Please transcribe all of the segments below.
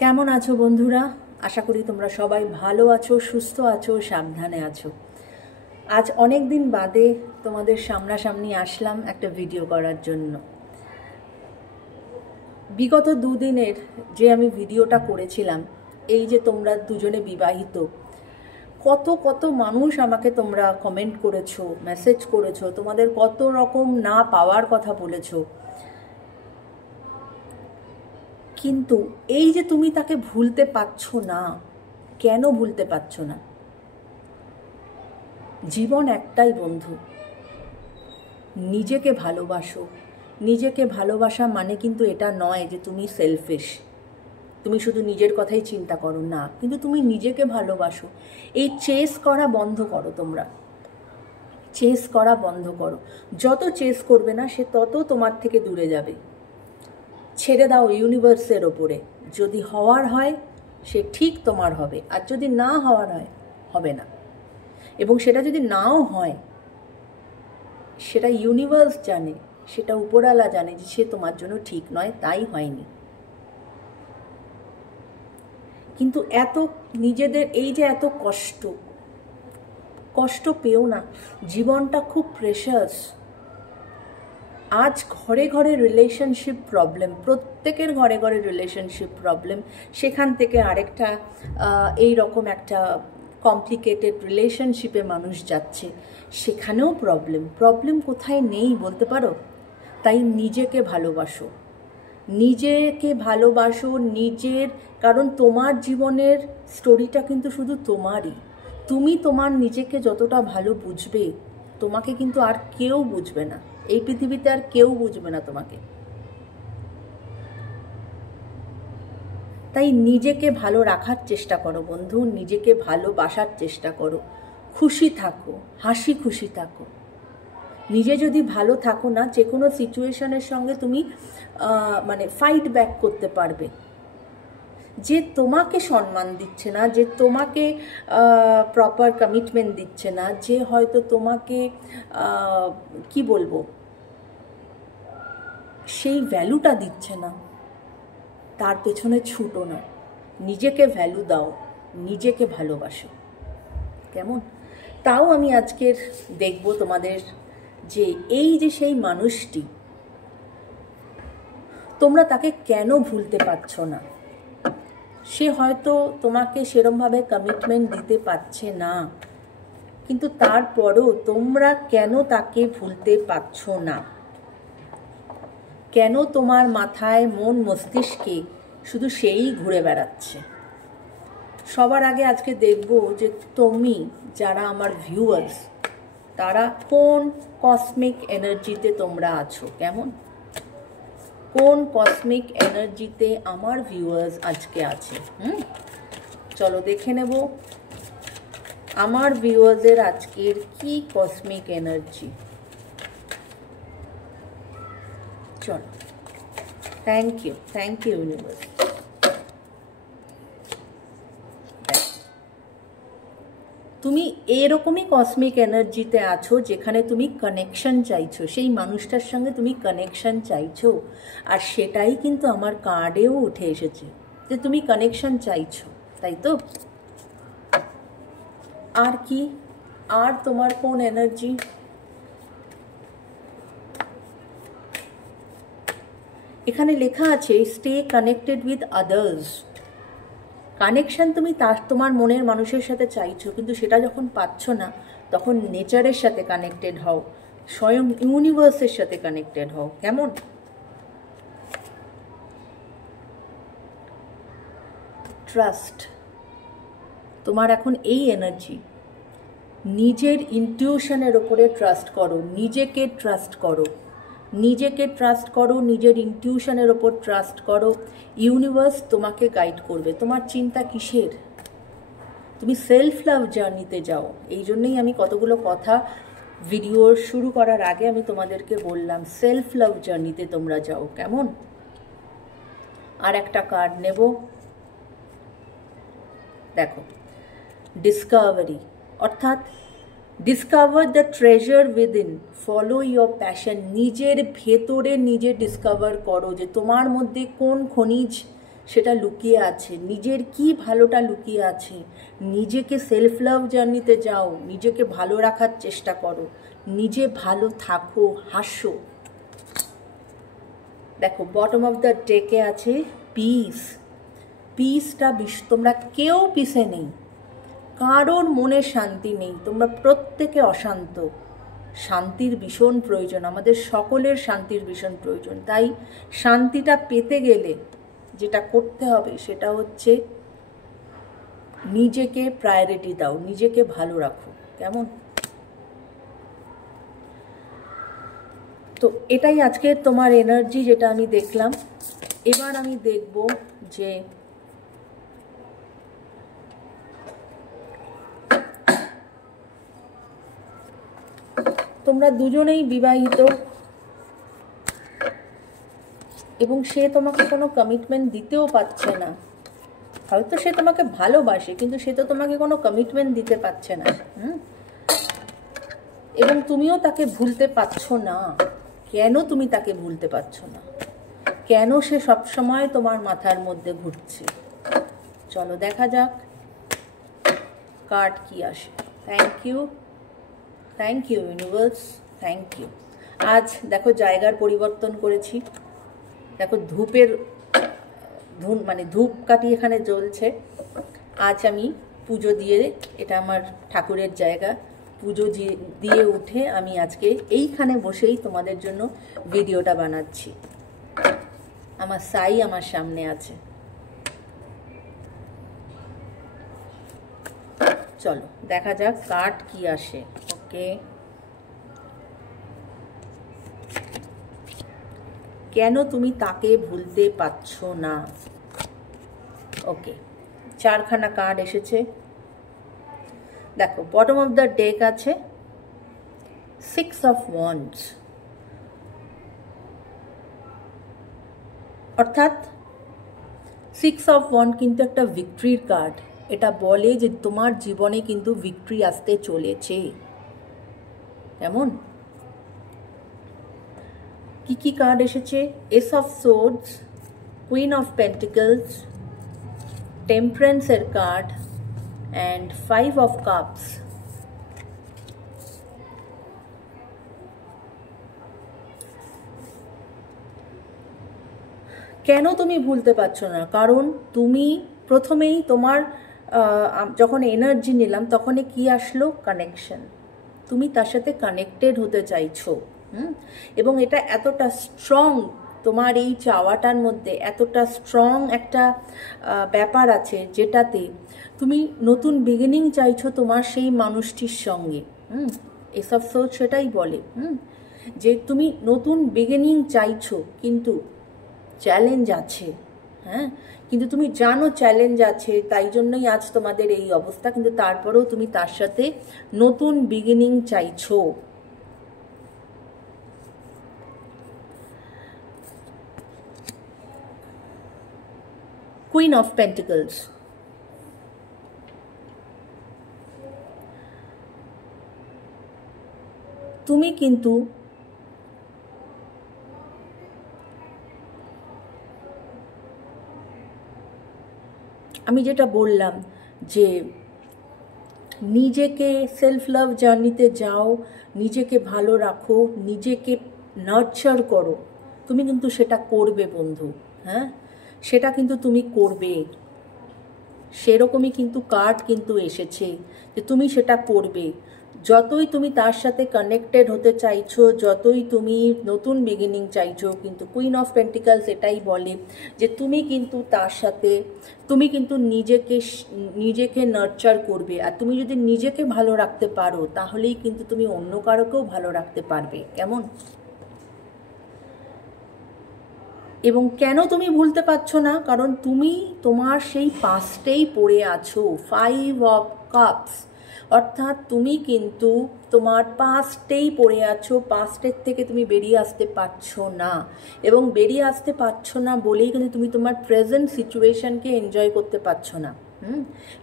কেমন আছো বন্ধুরা? আশা করি তোমরা সবাই ভালো আছো, সুস্থ আছো, সাবধানে আছো। আজ অনেক দিন বাদে তোমাদের সামনাসামনি আসলাম একটা ভিডিও করার জন্য। বিগত দুদিনের যে আমি ভিডিওটা করেছিলাম, এই যে তোমরা দুজনে বিবাহিত, কত কত মানুষ আমাকে তোমরা কমেন্ট করেছো, মেসেজ করেছো, তোমাদের কত রকম না পাওয়ার কথা বলেছো। কিন্তু এই যে তুমি তাকে ভুলতে পারছো না, কেন ভুলতে পারছো না? জীবন একটাই বন্ধু, নিজেকে ভালোবাসো। নিজেকে ভালোবাসা মানে কিন্তু এটা নয় যে তুমি সেলফিশ, তুমি শুধু নিজের কথাই চিন্তা করো, না, কিন্তু তুমি নিজেকে ভালোবাসো। এই চেস করা বন্ধ করো, তোমরা চেস করা বন্ধ করো। যত চেস করবে না, সে তত তোমার থেকে দূরে যাবে। ছেড়ে দাও ইউনিভার্সের ওপরে, যদি হওয়ার হয় সে ঠিক তোমার হবে, আর যদি না হওয়ার হয় হবে না। এবং সেটা যদি নাও হয়, সেটা ইউনিভার্স জানে, সেটা উপরওয়ালা জানে যে সে তোমার জন্য ঠিক নয়, তাই হয়নি। কিন্তু এত নিজেদের এই যে এত কষ্ট পেও না। জীবনটা খুব প্রেশাস। আজ ঘরে ঘরে রিলেশনশিপ প্রবলেম, প্রত্যেকের ঘরে ঘরে রিলেশনশিপ প্রবলেম। সেখান থেকে আরেকটা এই রকম একটা কমপ্লিকেটেড রিলেশনশিপে মানুষ যাচ্ছে, সেখানেও প্রবলেম কোথায় নেই বলতে পারো? তাই নিজেকে ভালোবাসো, নিজেকে ভালোবাসো নিজের। কারণ তোমার জীবনের স্টোরিটা কিন্তু শুধু তোমারই। তুমি তোমার নিজেকে যতটা ভালো বুঝবে, তোমাকে কিন্তু আর কেউ বুঝবে না, এই পৃথিবীতে আর কেউ বুঝবে না তোমাকে। তাই নিজেকে ভালো রাখার চেষ্টা করো বন্ধু, নিজেকে ভালোবাসার চেষ্টা করো। খুশি থাকো, হাসি খুশি থাকো। নিজে যদি ভালো থাকো না, যে কোনো সিচুয়েশনের সঙ্গে তুমি মানে ফাইট ব্যাক করতে পারবে। যে তোমাকে সম্মান দিচ্ছে না, যে তোমাকে প্রপার কমিটমেন্ট দিচ্ছে না, যে হয়তো তোমাকে কি বলবো, সেই ভ্যালুটা দিচ্ছে না, তার পেছনে ছুটো না। নিজেকে ভ্যালু দাও, নিজেকে ভালোবাসো। কেমন? তাও আমি আজকের দেখব তোমাদের যে এই যে সেই মানুষটি, তোমরা তাকে কেন ভুলতে পারছো না? সে হয়তো তোমাকে সেরমভাবে কমিটমেন্ট দিতে পারছে না, কিন্তু তারপরও তোমরা কেন তাকে ভুলতে পারছো না? কেন তোমার মাথায়, মন মস্তিষ্কে শুধু সেই ঘুরে বেড়াচ্ছে? সবার আগে আজকে দেখব যে তুমি, যারা আমার ভিউয়ার্স, তারা কোন কসমিক এনার্জিতে তোমরা আছো। কেমন? কোন কসমিক এনার্জিতে আমার ভিউয়ার্স আজকে আছে? চলো দেখে নেব আমার ভিউয়ার্সের আজকের কি কসমিক এনার্জি। চলো, থ্যাংক ইউ ইউনিভার্স। তুমি এরকমই কসমিক এনার্জিতে আছো যেখানে তুমি কানেকশন চাইছো, সেই মানুষটার সঙ্গে তুমি কানেকশন চাইছো। আর সেটাই কিন্তু আমার কার্ডেও উঠে এসেছে যে তুমি কানেকশন চাইছো, তাই তো? আর কি? আর তোমার কোন এনার্জি? এখানে লেখা আছে stay connected with others. Connection তুমি তোমার মনের মানুষের সাথে চাইছো, কিন্তু সেটা যখন পাচ্ছ না, তখন নেচারের সাথে কানেক্টেড হও, স্বয়ং ইউনিভার্সের সাথে কানেক্টেড হও। কেমন? ট্রাস্ট, তোমার এখন এই এনার্জি। নিজের ইনটিউশনের ওপরে ট্রাস্ট করো, নিজেকে ট্রাস্ট করো, নিজেকে ট্রাস্ট করো, নিজের ইনটিউশনের ওপর ট্রাস্ট করো। ইউনিভার্স তোমাকে গাইড করবে। তোমার চিন্তা কিসের? তুমি সেলফ লাভ জার্নিতে যাও। এই জন্যই আমি কতগুলো কথা ভিডিও শুরু করার আগে আমি তোমাদেরকে বললাম, সেলফ লাভ জার্নিতে তোমরা যাও। কেমন? আর একটা কার্ড নেব, দেখো, ডিসকভারি, অর্থাৎ discover the treasure within, follow your passion. নিজের ভেতরে নিজে ডিসকভার করো যে তোমার মধ্যে কোন খনিজ সেটা লুকিয়ে আছে, নিজের কি ভালোটা লুকিয়ে আছে। নিজেকে সেলফ লাভ জার্নিতে যাও, নিজেকে ভালো রাখার চেষ্টা করো, নিজে ভালো থাকো, হাসো। দেখো বটম অফ দ্য ডেকে আছে পিস। পিসটা তোমরা কেউ পিসে নেই, কারোর মনে শান্তি নেই, তোমরা প্রত্যেকে অশান্ত। শান্তির ভীষণ প্রয়োজন, আমাদের সকলের শান্তির ভীষণ প্রয়োজন। তাই শান্তিটা পেতে গেলে যেটা করতে হবে সেটা হচ্ছে নিজেকে প্রায়োরিটি দাও, নিজেকে ভালো রাখো। কেমন? তো এটাই আজকে তোমার এনার্জি, যেটা আমি দেখলাম। এবার আমি দেখব যে তোমরা দুজনেই বিবাহিত এবং সে তোমাকে কোনো কমিটমেন্ট দিতেও পারছে না। হয়তো সে তোমাকে ভালোবাসে, কিন্তু সে তো তোমাকে কোনো কমিটমেন্ট দিতে পারছে না। এবং তুমিও তাকে ভুলতে পারছো না। কেন তুমি তাকে ভুলতে পারছো না? কেন সে সবসময় তোমার মাথার মধ্যে ঘুরছে? চলো দেখা যাক কার্ড কি আসে। Thank you universe, thank you. আজ দেখো জায়গার পরিবর্তন করেছি। দেখো ধূপ কাঠি এখানে জ্বলছে। আজ আমি পুজো দিয়ে, এটা আমার ঠাকুরের জায়গা, পুজো দিয়ে উঠে আমি আজকে এইখানে বসেই তোমাদের জন্য ভিডিওটা বানাচ্ছি। আমার সাই আমার সামনে আছে। চলো দেখা যাক কার্ড কি আসে। ওকে, কেন তুমি তাকে ভুলতে পারছো না? ওকে, 4খানা কার্ড এসেছে। দেখো বটম অফ দ্য ডেক আছে 6 অফ ওয়ান্ডস, অর্থাৎ 6 অফ ওয়ান্ড কিন্তু একটা ভিক্টরির কার্ড। এটা বলে যে তোমার জীবনে কিন্তু ভিক্টরি আসতে চলেছে। কেমন? কি কি কার্ড এসেছে? Ace of swords, queen of pentacles, টেম্পারেন্সের কার্ড অ্যান্ড 5 অফ কাপস। কেন তুমি ভুলতে পারছো না? কারণ তুমি প্রথমেই তোমার যখন এনার্জি নিলাম তখনই কি আসলো? কানেকশন। তুমি তার সাথে কানেক্টেড হতে চাইছো। এবং এটা এতটা স্ট্রং, তোমার এই চাওয়াটার মধ্যে এতটা স্ট্রং একটা ব্যাপার আছে, যেটাতে তুমি নতুন বিগিনিং চাইছো তোমার সেই মানুষটির সঙ্গে। এসব সোচ সেটাই বলে যে তুমি নতুন বিগিনিং চাইছো, কিন্তু চ্যালেঞ্জ আছে। হ্যাঁ, কিন্তু তুমি জানো চ্যালেঞ্জ আছে, তাই জন্যই আজ তোমাদের এই অবস্থা। কিন্তু তারপরেও তুমি তার সাথে নতুন বিগিনিং চাইছো। কুইন অফ পেন্টিকলস, তুমি কিন্তু আমি যেটা বললাম যে নিজেকে সেলফ লাভ জার্নিতে যাও, নিজেকে ভালো রাখো, নিজেকে নার্চার করো। তুমি কিন্তু সেটা করবে বন্ধু। হ্যাঁ, সেটা কিন্তু তুমি করবে। সেরকমই কিন্তু কার্ড কিন্তু এসেছে যে তুমি সেটা করবে। যতই তুমি তার সাথে কানেক্টেড হতে চাইছো, যতই তুমি নতুন বিগিনিং চাইছো, কিন্তু কুইন অফ পেন্টিকলস এটাই বলে যে তুমি কিন্তু তার সাথে, তুমি কিন্তু নিজেকে নার্চার করবে। আর তুমি যদি নিজেকে ভালো রাখতে পারো, তাহলেই কিন্তু তুমি অন্য কারোকেও ভালো রাখতে পারবে। কেমন? এবং কেন তুমি ভুলতে পারছো না? কারণ তুমি তোমার সেই পাস্টেই পড়ে আছো। 5 অফ কাপস, অর্থাৎ তুমি কিন্তু তোমার পাস্টেই পড়ে আছো। পাস্টের থেকে তুমি বেরিয়ে আসতে পারছো না, এবং বেরিয়ে আসতে পারছো না বলেই কিন্তু তুমি তোমার প্রেজেন্ট সিচুয়েশনকে এনজয় করতে পারছো না।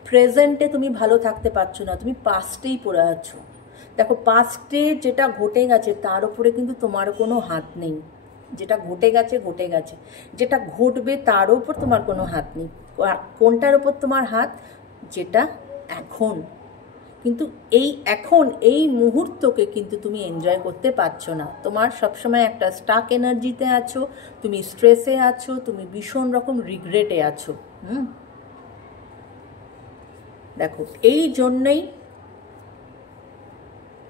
প্রেজেন্টে তুমি ভালো থাকতে পারছো না, তুমি পাস্টেই পড়ে আছো। দেখো পাস্টে যেটা ঘটে গেছে তার উপরে কিন্তু তোমার কোনো হাত নেই। যেটা ঘটে গেছে ঘটে গেছে, যেটা ঘটবে তার ওপর তোমার কোনো হাত নেই। কোনটার ওপর তোমার হাত? যেটা এখন। কিন্তু এই এখন এই মুহূর্তকে কিন্তু তুমি এনজয় করতে পারছো না। তোমার সবসময় একটা স্টাক এনার্জিতে আছো, তুমি স্ট্রেসে আছো, তুমি ভীষণ রকম রিগ্রেটে আছো। দেখো, এই জন্যই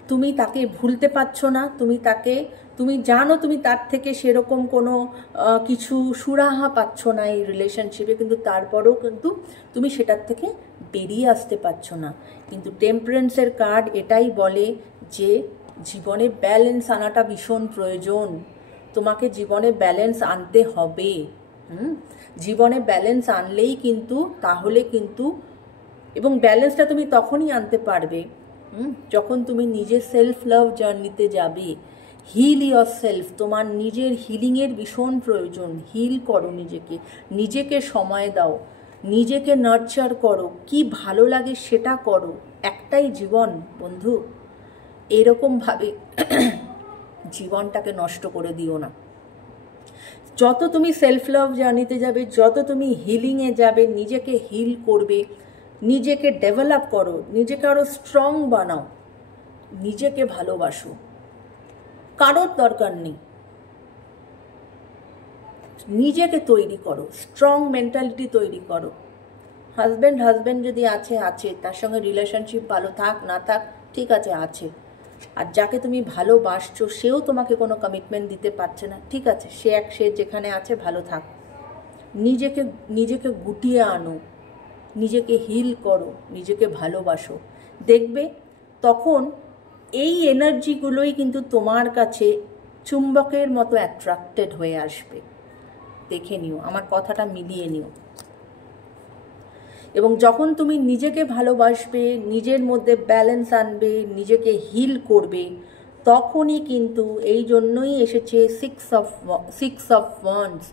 তুমি তাকে ভুলতে পারছো না। তুমি জানো তুমি তার থেকে সেরকম কোনো কিছু সুরাহা পাচ্ছ না এই রিলেশনশিপে, কিন্তু তারপরেও কিন্তু তুমি সেটার থেকে বেরিয়ে আসতে পারছো না। কিন্তু টেম্পারেন্সের কার্ড এটাই বলে যে জীবনে ব্যালেন্স আনাটা ভীষণ প্রয়োজন। তোমাকে জীবনে ব্যালেন্স আনতে হবে। জীবনে ব্যালেন্স আনলেই কিন্তু, তাহলে কিন্তু, এবং ব্যালেন্সটা তুমি তখনই আনতে পারবে যখন তুমি নিজের সেলফ লাভ জার্নিতে যাবে। Heal yourself. তোমার নিজের হিলিংয়ের ভীষণ প্রয়োজন। হিল করো নিজেকে, নিজেকে সময় দাও, নিজেকে নার্চার করো, কি ভালো লাগে সেটা করো। একটাই জীবন বন্ধু, এরকমভাবে জীবনটাকে নষ্ট করে দিও না। যত তুমি সেলফ লাভ জার্নিতে যাবে, যত তুমি হিলিংয়ে যাবে, নিজেকে হিল করবে, নিজেকে ডেভেলপ করো, নিজেকে আরো স্ট্রং বানাও, নিজেকে ভালোবাসো, কারোর দরকার নেই। নিজেকে তৈরি করো, স্ট্রং মেন্টালিটি তৈরি করো। হাজব্যান্ড যদি আছে, তার সঙ্গে রিলেশনশিপ ভালো থাক না থাক, ঠিক আছে, আছে। আর যাকে তুমি ভালোবাসছো সেও তোমাকে কোনো কমিটমেন্ট দিতে পারছে না, ঠিক আছে, সে যেখানে আছে ভালো থাক। নিজেকে গুটিয়ে আনো, নিজেকে হিল করো, নিজেকে ভালোবাসো। দেখবে তখন এই এনার্জিগুলোই কিন্তু তোমার কাছে চুম্বকের মতো অ্যাট্রাক্টেড হয়ে আসবে। দেখে নিও, আমার কথাটা মিলিয়ে নিও। এবং যখন তুমি নিজেকে ভালোবাসবে, নিজের মধ্যে ব্যালেন্স আনবে, নিজেকে হিল করবে, তখনই কিন্তু, এই জন্যই এসেছে সিক্স অফ ওয়ান্ডস,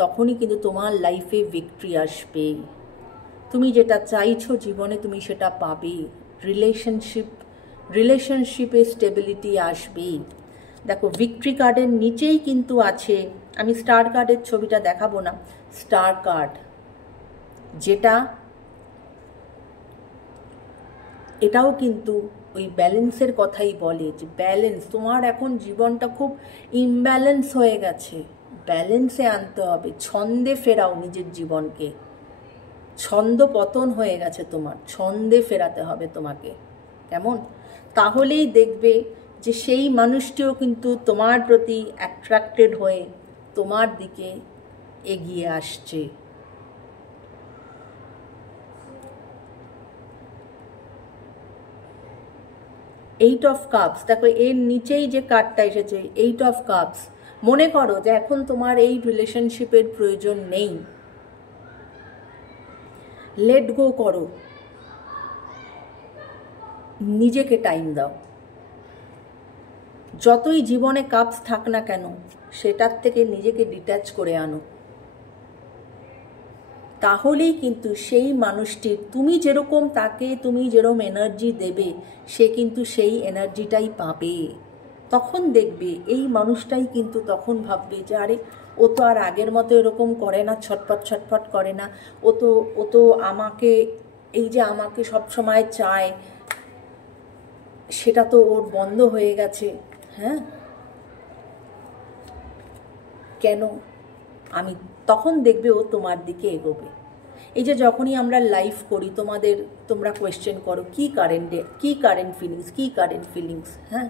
তখনই কিন্তু তোমার লাইফে ভিক্টরি আসবে। তুমি যেটা চাইছো জীবনে তুমি সেটা পাবে। রিলেশনশিপে স্টেবিলিটি আসবে। দেখো, ভিক্টরি কার্ডের নিচেই কিন্তু আছে, আমি স্টার কার্ডের ছবিটা দেখাবো না, স্টার কার্ড, যেটা এটাও কিন্তু ওই ব্যালেন্সের কথাই বলে, যে ব্যালেন্স, তোমার এখন জীবনটা খুব ইমব্যালেন্স হয়ে গেছে, ব্যালেন্সে আনতে হবে। ছন্দে ফেরাও নিজের জীবনকে, ছন্দ পতন হয়ে গেছে তোমার, ছন্দে ফেরাতে হবে তোমাকে। কেমন? তাহলেই দেখবে যে সেই মানুষটিও কিন্তু তোমার প্রতি অ্যাট্রাক্টেড হয়ে তোমার দিকে এগিয়ে আসছে। এইট অফ কাপস, দেখো এর নিচেই যে কার্ডটা এসেছে, এইট অফ কাপস, মনে করো যে এখন তোমার এই রিলেশনশিপের প্রয়োজন নেই, লেট গো করো, নিজেকে টাইম দাও। যতই জীবনে কাপস থাক না কেন, সেটার থেকে নিজেকে ডিট্যাচ করে আনো। তাহলেই কিন্তু সেই মানুষটির, তুমি যেরকম তাকে, তুমি যেরকম এনার্জি দেবে, সে কিন্তু সেই এনার্জিটাই পাবে। তখন দেখবে এই মানুষটাই কিন্তু তখন ভাববে যে আরে ও তো আর আগের মতো এরকম করে না, ছটফট করে না, ও তো আমাকে, এই যে আমাকে সবসময় চায়, সেটা তো ওর বন্ধ হয়ে গেছে। হ্যাঁ, কেন? তখন দেখবে ও তোমার দিকে এগোবে। এই যে যখনই আমরা লাইভ করি, তোমরা কোয়েশ্চেন করো কি কারেন্ট ফিলিংস, হ্যাঁ,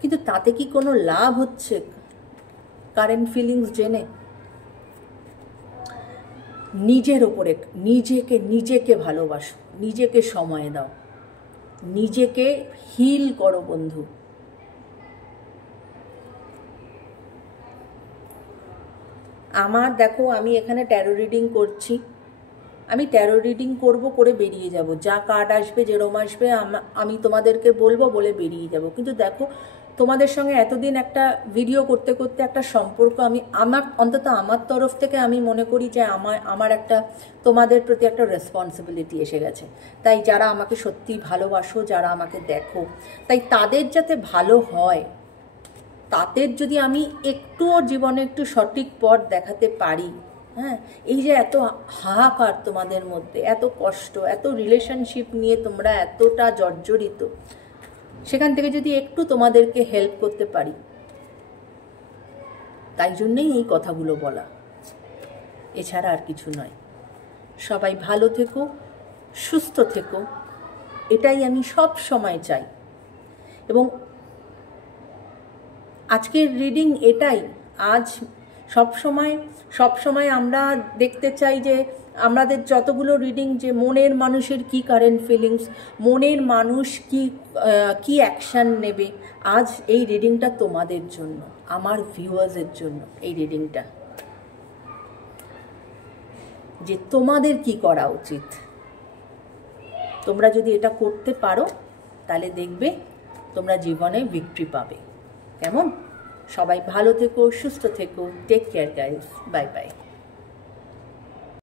কিন্তু তাতে কি কোনো লাভ হচ্ছে কারেন্ট ফিলিংস জেনে? নিজের ওপরে, নিজেকে ভালোবাসো, নিজেকে সময় দাও, নিজেকে হিল করো বন্ধু। দেখো, আমি এখানে ট্যারো রিডিং করছি, আমি ট্যারো রিডিং করে বেরিয়ে যাব, যা কার্ড আসবে, যেরকম আসবে আমি তোমাদেরকে বলবো, বলে বেরিয়ে যাব। কিন্তু দেখো, তোমাদের সঙ্গে এতদিন একটা ভিডিও করতে করতে একটা সম্পর্ক, অন্তত আমার তরফ থেকে আমি মনে করি যে আমার একটা তোমাদের প্রতি একটা রেসপন্সিবিলিটি এসে গেছে। তাই যারা আমাকে সত্যি ভালোবাসো, যারা আমাকে দেখো, তাই তাদের যাতে ভালো হয়, তাদের যদি আমি একটুও জীবনে একটু সঠিক পথ দেখাতে পারি, হ্যাঁ, এই যে এত হাহাকার তোমাদের মধ্যে, এত কষ্ট, এত রিলেশনশিপ নিয়ে তোমরা এতটা জর্জরিত, সেখান থেকে যদি একটু তোমাদেরকে হেল্প করতে পারি, তাই জন্যেই এই কথাগুলো বলা, এছাড়া আর কিছু নয়। সবাই ভালো থেকো, সুস্থ থেকো, এটাই আমি সব সময় চাই। এবং আজকের রিডিং এটাই, আজ সব সময় আমরা দেখতে চাই যে আমাদের যতগুলো রিডিং, যে মনের মানুষের কি কারেন্ট ফিলিংস, মনের মানুষ কি অ্যাকশান নেবে। আজ এই রিডিংটা তোমাদের জন্য, আমার ভিউয়ার্সের জন্য এই রিডিংটা, যে তোমাদের কি করা উচিত। তোমরা যদি এটা করতে পারো তাহলে দেখবে তোমরা জীবনে ভিক্টরি পাবে। কেমন? সবাই ভালো থেকো, সুস্থ থেকো, take care guys, bye by.